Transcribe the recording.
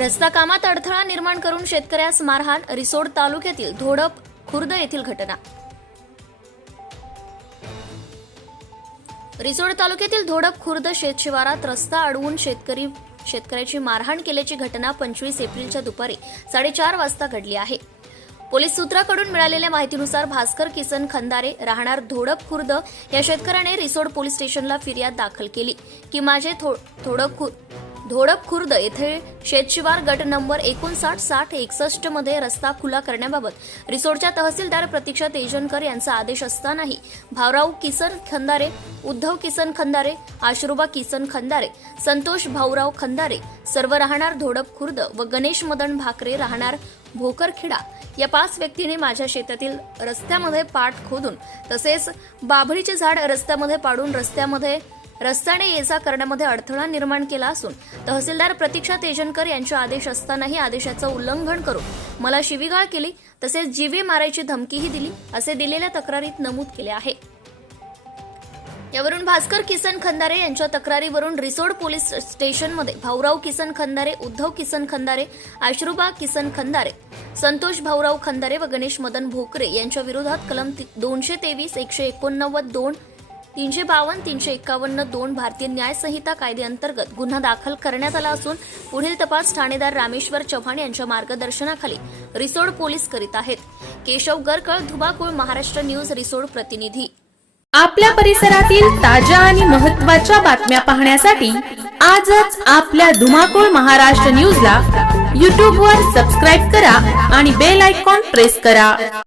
रस्ता कामात अडथळा निर्माण करून शेतकऱ्यास मारहाण रिसोड तालुक्यातील धोडप खुर्द येथील घटना. रिसोड तालुक्यातील धोडप खुर्द शेतशिवारात रस्ता अडवून शेतकरी शेतकऱ्याची मारहाण केल्याची घटना पंचवीस एप्रिलच्या दुपारी साडेचार वाजता घडली आहे. पोलीस सूत्राकडून मिळालेल्या माहितीनुसार भास्कर किसन खंदारे राहणार धोडप खुर्द या शेतकऱ्याने रिसोड पोलीस स्टेशनला फिर्याद दाखल केली की माझे थो- थोडप खु- धोडप खुर्द येथे शेतशिवार गट नंबर एकोणसाठ साठ एकसष्टमध्ये रस्ता खुला करण्याबाबत रिसोडच्या तहसीलदार प्रतीक्षा तेजनकर यांचा आदेश असतानाही भाऊराव किसन खंदारे उद्धव किसन खंदारे आश्रुबा किसन खंदारे संतोष भाऊराव खंदारे सर्व राहणार धोडप खुर्द व गणेश मदन भाकरे राहणार भोकरखेडा. या पाच व्यक्तीने माझ्या शेतातील रस्त्यामध्ये पाठ खोदून तसेच बाभळीचे झाड रस्त्यामध्ये पाडून रस्त्यामध्ये रस्त्याने ये जा करण्यामध्ये अडथळा निर्माण केला असून तहसीलदार प्रतीक्षा तेजनकर यांचे आदेश असतानाही आदेशाचं उल्लंघन करून मला शिवीगाळ केली तसेच जीवे मारायची धमकीही दिली असे दिलेल्या तक्रारीत नमूद केले आहे. यावरून भास्कर किसन खंदारे यांच्या तक्रारीवरून रिसोड पोलीस स्टेशनमध्ये भाऊराव किसन खंदारे उद्धव किसन खंदारे आश्रुबा किसन खंदारे संतोष भाऊराव खंदारे व गणेश मदन भोकरे यांच्या विरोधात कलम दोनशे तेवीस एकशे एकोणनव्वद दोन तीनशे बावन्न तीनशे एकावन्न दोन भारतीय न्याय संहिता कायद्याअंतर्गत गुन्हा दाखल करण्यात आला असून पुढील तपास ठाणेदार रामेश्वर चव्हाण यांच्या मार्गदर्शनाखाली रिसोड पोलीस करीत आहेत. केशव गरकळ धुबाकुळ महाराष्ट्र न्यूज रिसोड प्रतिनिधी. आपल्या परिसरातील ताज्या आणि महत्त्वाच्या बातम्या पाहण्यासाठी आजच आपल्या धुमाकूळ महाराष्ट्र न्यूजला यूट्यूबवर सबस्क्राईब करा आणि बेल आयकॉन प्रेस करा.